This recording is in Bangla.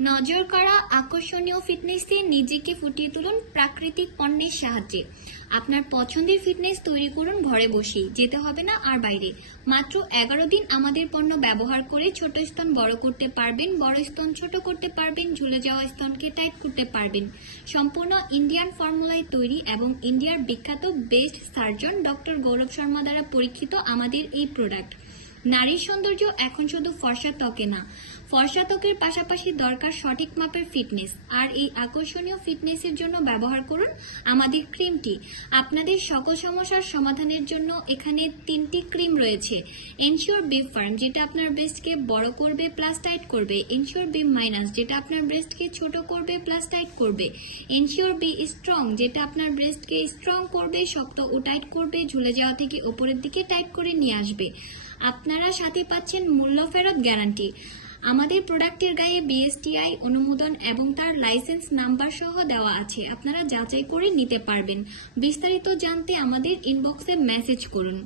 নজর কাড়া আকর্ষণীয় ফিটনেসে নিজেকে ফুটিয়ে তুলুন প্রাকৃতিক পণ্যের সাহায্যে। আপনার পছন্দের ফিটনেস তৈরি করুন ঘরে বসেই, যেতে হবে না আর বাইরে। মাত্র 11 দিন আমাদের পণ্য ব্যবহার করে ছোট স্তন বড় করতে পারবেন, বড় স্তন ছোট করতে পারবেন, ঝুলে যাওয়া স্তনকে টাইট করতে পারবেন। সম্পূর্ণ ইন্ডিয়ান ফর্মুলায় তৈরি এবং ইন্ডিয়ার বিখ্যাত বেস্ট সার্জন ডক্টর গৌরব শর্মা দ্বারা পরীক্ষিত আমাদের এই প্রোডাক্ট। নারীর সৌন্দর্য এখন শুধু ফর্সা ত্বকে না, ফর্সা ত্বকের পাশাপাশি দরকার সঠিক মাপের ফিটনেস। আর এই আকর্ষণীয় ফিটনেসের জন্য ব্যবহার করুন আমাদের ক্রিমটি। আপনাদের সকল সমস্যার সমাধানের জন্য এখানে 3টি ক্রিম রয়েছে। এনশিওর বি ফার্ম, যেটা আপনার ব্রেস্টকে বড় করবে প্লাস টাইট করবে। এনশিওর বি মাইনাস, যেটা আপনার ব্রেস্টকে ছোট করবে প্লাস টাইট করবে। এনশিওর বি স্ট্রং, যেটা আপনার ব্রেস্টকে স্ট্রং করবে, শক্ত ও টাইট করবে, ঝুলে যাওয়া থেকে উপরের দিকে টাইট করে নিয়ে আসবে। আপনারা সাথে পাচ্ছেন মূল্য ফেরত গ্যারান্টি। আমাদের প্রোডাক্টের গায়ে বিএসটিআই অনুমোদন এবং তার লাইসেন্স নাম্বার সহ দেওয়া আছে, আপনারা যাচাই করে নিতে পারবেন। বিস্তারিত জানতে আমাদের ইনবক্সে মেসেজ করুন।